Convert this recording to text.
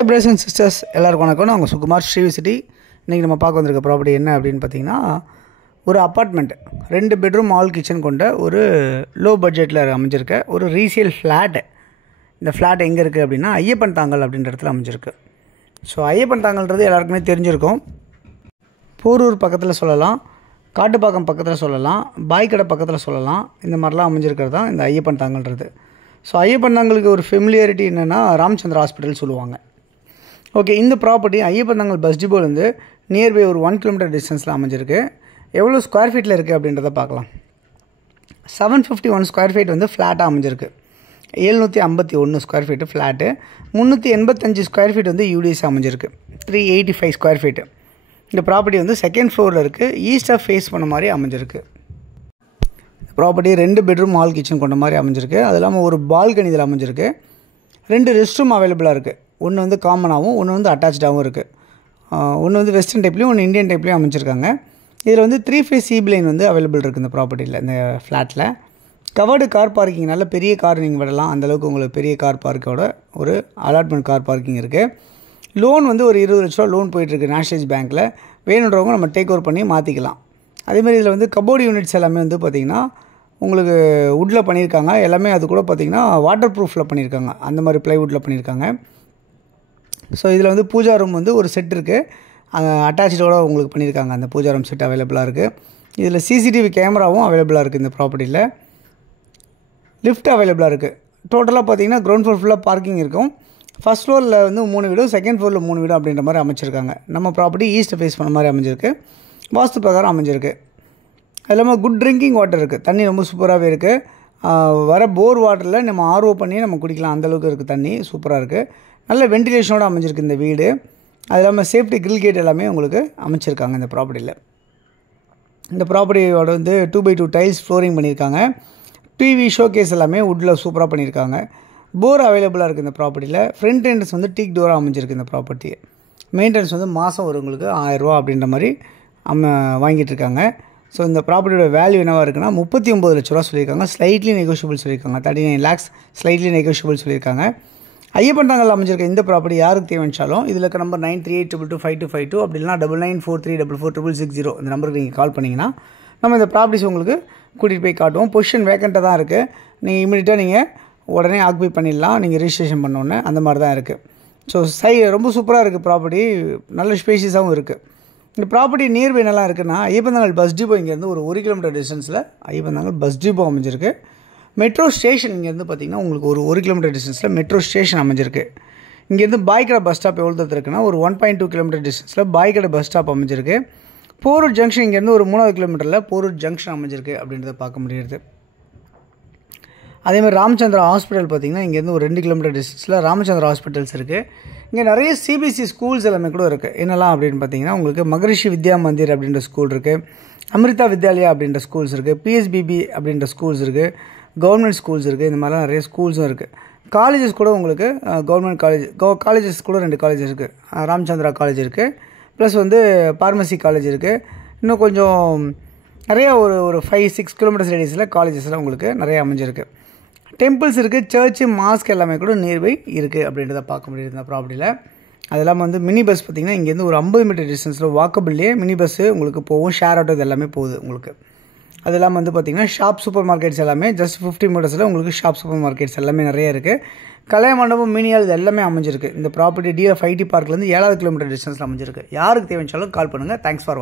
brothers and sisters எல்லாருக்கும் வணக்கம். நான் சுகுமார் ஸ்ரீவிசிட்டி. இன்றைக்கி நம்ம பார்க்க வந்திருக்க ப்ராப்பர்ட்டி என்ன அப்படின்னு பார்த்தீங்கன்னா, ஒரு அப்பார்ட்மெண்ட் 2 பெட்ரூம் ஆல் கிச்சன் கொண்ட ஒரு லோ பட்ஜெட்டில் அமைஞ்சிருக்க ஒரு ரீசேல் ஃப்ளாட்டு. இந்த ஃப்ளாட் எங்கே இருக்குது அப்படின்னா ஐயப்பன் தாங்கல் அப்படின்ற இடத்துல அமைஞ்சிருக்கு. ஸோ ஐயப்பன் தாங்கல்ன்றது எல்லாருக்குமே தெரிஞ்சிருக்கும். போரூர் பக்கத்தில் சொல்லலாம், காட்டுப்பாக்கம் பக்கத்தில் சொல்லலாம், பாய்க்கடை பக்கத்தில் சொல்லலாம். இந்த மாதிரிலாம் அமைஞ்சிருக்கிறது தான் இந்த ஐயப்பன் தாங்கல்ன்றது. ஸோ ஐயப்பன் தாங்கலுக்கு ஒரு ஃபெமிலியாரிட்டி என்னென்னா ராமச்சந்திரா ஹாஸ்பிட்டல் சொல்லுவாங்க. ஓகே, இந்த ப்ராப்பர்ட்டி ஐயப்பன் தாங்கல் பஸ் டிப்போலேருந்து நியர்பை ஒரு 1 கிலோமீட்டர் டிஸ்டன்ஸில் அமைஞ்சிருக்கு. எவ்வளோ ஸ்கொயர் ஃபீட்டில் இருக்குது அப்படின்றத பார்க்கலாம். 751 ஸ்கொயர் ஃபீட் வந்து ஃப்ளாட்டாக அமைஞ்சிருக்கு. 751 square feet flat. 385 square feet வந்து யூடிஎஸ் அமைஞ்சிருக்கு. 385 ஸ்கொயர் ஃபீட்டு. இந்த ப்ராப்பர்ட்டி வந்து செகண்ட் ஃப்ளோரில் இருக்குது. ஈஸ்டாக ஃபேஸ் பண்ண மாதிரி அமைஞ்சிருக்கு. ப்ராப்பர்ட்டி 2 பெட்ரூம் ஆல் கிச்சன் கொண்ட மாதிரி அமைஞ்சிருக்கு. அது இல்லாமல் ஒரு பால்கனி இதில் அமைஞ்சிருக்கு. 2 ரெஸ்ட் ரூம் அவைலபிளாக இருக்குது. ஒன்று வந்து காமனாகவும் ஒன்று வந்து அட்டாச்சாகவும் இருக்குது. ஒன்று வந்து வெஸ்டர்ன் டைப்லேயும் ஒன்று இந்தியன் டைப்லேயும் அமைச்சிருக்காங்க. இதில் வந்து 3 ஃபேஸ் சிபி லைன் வந்து அவைலபிள் இருக்குது இந்த ப்ராப்பர்ட்டியில், இந்த ஃப்ளாட்டில். கவர்டு கார் பார்க்கிங், நல்ல பெரிய கார் நீங்கள் விடலாம். அந்தளவுக்கு உங்களுக்கு பெரிய கார் பார்க்கோட ஒரு அலாட்மெண்ட் கார் பார்க்கிங் இருக்குது. லோன் வந்து ஒரு 20 லட்ச ரூபா லோன் போயிட்டுருக்கு நேஷ்னலைஸ் பேங்க்கில். வேணுன்றவங்க நம்ம டேக் ஓவர் பண்ணி மாற்றிக்கலாம். அதேமாதிரி இதில் வந்து கபோர்டு யூனிட்ஸ் எல்லாமே வந்து பார்த்திங்கன்னா உங்களுக்கு வுட்டில் பண்ணியிருக்காங்க. எல்லாமே அது கூட பார்த்திங்கன்னா வாட்டர் ப்ரூஃபில் பண்ணியிருக்காங்க. அந்த மாதிரி ப்ளைவுட்டில் பண்ணியிருக்காங்க. ஸோ இதில் வந்து பூஜா ரூம் வந்து ஒரு செட் இருக்குது, அட்டாச்சோட உங்களுக்கு பண்ணியிருக்காங்க. அந்த பூஜா ரூம் செட் அவைலபிளாக இருக்குது. இதில் சிசிடிவி கேமராவும் அவைலபிளாக இருக்குது இந்த ப்ராப்பர்ட்டியில். லிஃப்ட் அவைலபிளாக இருக்குது. டோட்டலாக பார்த்திங்கன்னா கிரவுண்ட் ஃப்ளோர் ஃபுல்லாக பார்க்கிங் இருக்கும். ஃபஸ்ட் ஃப்ளோரில் வந்து 3 வீடும், செகண்ட் ஃப்ளோரில் 3 வீடும் அப்படின்ற மாதிரி அமைச்சிருக்காங்க. நம்ம ப்ராப்பர்ட்டி ஈஸ்ட்டை ஃபேஸ் பண்ண மாதிரி அமைஞ்சிருக்கு. வாஸ்து பிரகாரம் அமைஞ்சிருக்கு. அது இல்லாமல் குட் ட்ரிங்கிங் வாட்டர் இருக்குது. தண்ணி ரொம்ப சூப்பராகவே இருக்குது. வர போர் வாட்டரில் நம்ம ஆர்ஓ பண்ணி நம்ம குடிக்கலாம், அந்தளவுக்கு இருக்குது. தண்ணி சூப்பராக இருக்குது. நல்ல வென்டிலேஷனோடு அமைஞ்சிருக்கு இந்த வீடு. அது இல்லாமல் சேஃப்டி கிரில் கேட் எல்லாமே உங்களுக்கு அமைச்சிருக்காங்க இந்த ப்ராப்பர்ட்டியில். இந்த ப்ராப்பர்ட்டியோட வந்து 2x2 டைல்ஸ் ஃப்ளோரிங் பண்ணியிருக்காங்க. டிவி ஷோகேஸ் எல்லாமே வுட்டில் சூப்பராக பண்ணியிருக்காங்க. போர் அவைலபிளாக இருக்குது இந்த ப்ராப்பர்ட்டியில். ஃப்ரண்ட் என்ட்ரன்ஸ் வந்து டீக் டோராக அமைஞ்சிருக்கு இந்த ப்ராப்பர்ட்டி. மெயின்டெனன்ஸ் வந்து மாதம் ஒரு உங்களுக்கு 1000 ரூபா அப்படின்ற மாதிரி வாங்கிட்டு இருக்காங்க. ஸோ இந்த ப்ராப்பர்ட்டியோட வேல்யூ என்னவாக இருக்குன்னா 39 லட்ச ரூபா சொல்லியிருக்காங்க. ஸ்லைட்லி நெகோஷியபிள் சொல்லியிருக்காங்க. 39 lakhs ஸ்லைட்லி நெகோஷியபிள் சொல்லியிருக்காங்க. ஐயப்பன் தாங்கல் அமைஞ்சிருக்க இந்த ப்ராப்பர்ட்டி யாருக்கு தேவைச்சாலும் இதில் இருக்க நம்பர் 9382255252 அப்படி இல்லைனா 9943446660 இந்த நம்பருக்கு நீங்கள் கால் பண்ணிங்கன்னா நம்ம இந்த ப்ராப்பர்ட்டிஸ் உங்களுக்கு கூட்டிகிட்டு போய் காட்டுவோம். பொசிஷன் வேக்கண்ட்டாக தான் இருக்குது. நீங்கள் இமீடியட்டாக நீங்கள் உடனே ஆக்குபை பண்ணிடலாம், நீங்கள் ரிஜிஸ்ட்ரேஷன் பண்ணோன்னே. அந்த மாதிரி தான் இருக்குது. ஸோ ரொம்ப சூப்பராக இருக்குது ப்ராப்பர்ட்டி. நல்ல ஸ்பேஷியஸாகவும் இருக்குது. இந்த ப்ராப்பர்ட்டி நியர்பை நல்லா இருக்குன்னா ஐயப்பன் தாங்கல் பஸ் டிப்போ இங்கேருந்து ஒரு 1 கிலோமீட்டர் டிஸ்டன்ஸில் ஐயப்பன் தாங்கல் பஸ் டிப்போ அமைஞ்சிருக்கு. மெட்ரோ ஸ்டேஷன் இங்கேருந்து பார்த்திங்கன்னா உங்களுக்கு ஒரு 1 கிலோமீட்டர் டிஸ்டன்ஸில் மெட்ரோ ஸ்டேஷன் அமைஞ்சிருக்கு. இங்கேருந்து பாய்க்கடை பஸ் ஸ்டாப் எவ்வளோ தூரத்தில் இருக்குன்னா ஒரு 1.2 கிலோமீட்டர் டிஸ்டன்ஸில் பாய்க்கடை பஸ் ஸ்டாப் அமைஞ்சிருக்கு. போரூர் ஜங்ஷன் இங்கேருந்து ஒரு 3வது கிலோமீட்டரில் போரூர் ஜங்ஷன் அமைஞ்சிருக்கு அப்படின்றத பார்க்க முடியுது. அதேமாதிரி ராமச்சந்திரா ஹாஸ்பிட்டல் பார்த்திங்கன்னா இங்கேருந்து ஒரு 2 கிலோமீட்டர் டிஸ்டன்ஸில் ராமச்சந்திரா ஹாஸ்பிட்டல்ஸ் இருக்குது. இங்கே நிறைய சிபிஎஸ்சி ஸ்கூல்ஸ் எல்லாமே கூட இருக்குது. என்னெல்லாம் அப்படின்னு பார்த்தீங்கன்னா உங்களுக்கு மகரிஷி வித்யா மந்திர் அப்படின்ற ஸ்கூல் இருக்குது, அமிர்தா வித்யாலயா அப்படின்ற ஸ்கூல்ஸ் இருக்குது, பிஎஸ்பிபி அப்படின்ற ஸ்கூல்ஸ் இருக்குது, கவர்மெண்ட் ஸ்கூல்ஸ் இருக்குது. இந்த மாதிரிலாம் நிறைய ஸ்கூல்ஸும் இருக்குது. காலேஜஸ் கூட உங்களுக்கு கவர்மெண்ட் காலேஜஸ் கூட 2 காலேஜஸ் இருக்குது. ராமச்சந்திரா காலேஜ் இருக்குது, ப்ளஸ் வந்து பார்மசி காலேஜ் இருக்குது. இன்னும் கொஞ்சம் நிறையா ஒரு 5-6 கிலோமீட்டர்ஸ் ரேடியஸில் காலேஜஸ்லாம் உங்களுக்கு நிறைய அமைஞ்சிருக்கு. டெம்பிள்ஸ் இருக்குது, சர்ச்சு, மாஸ்க் எல்லாமே கூட நியர்பை இருக்குது அப்படின்றத பார்க்க முடியுது இந்த ப்ராப்பர்ட்டியில். அது இல்லாமல் வந்து மினி பஸ் பார்த்திங்கன்னா இங்கேருந்து ஒரு 50 மீட்டர் டிஸ்டன்ஸில் வாக்கபிள்லேயே மினி பஸ்ஸு உங்களுக்கு போகும். ஷேர் ஆட்டோ இது எல்லாமே போகுது உங்களுக்கு. அது இல்லாமல் வந்து பார்த்திங்கன்னா ஷாப் சூப்பர் மார்க்கெட்ஸ் எல்லாமே ஜஸ்ட் 50 மீட்டர்ஸில் உங்களுக்கு ஷாப் சூப்பர் மார்க்கெட்ஸ் எல்லாமே நிறைய இருக்குது. கலை மண்டபம், மினியால் இது எல்லாமே அமைஞ்சிருக்கு. இந்த ப்ராப்பர்ட்டி டிஎஃப் ஐடி பார்க்லேருந்து 7வது கிலோமீட்டர் டிஸ்டன்ஸில் அமைஞ்சிருக்கு. யாருக்கு தேவைச்சாலும் கால் பண்ணுங்கள். Thanks for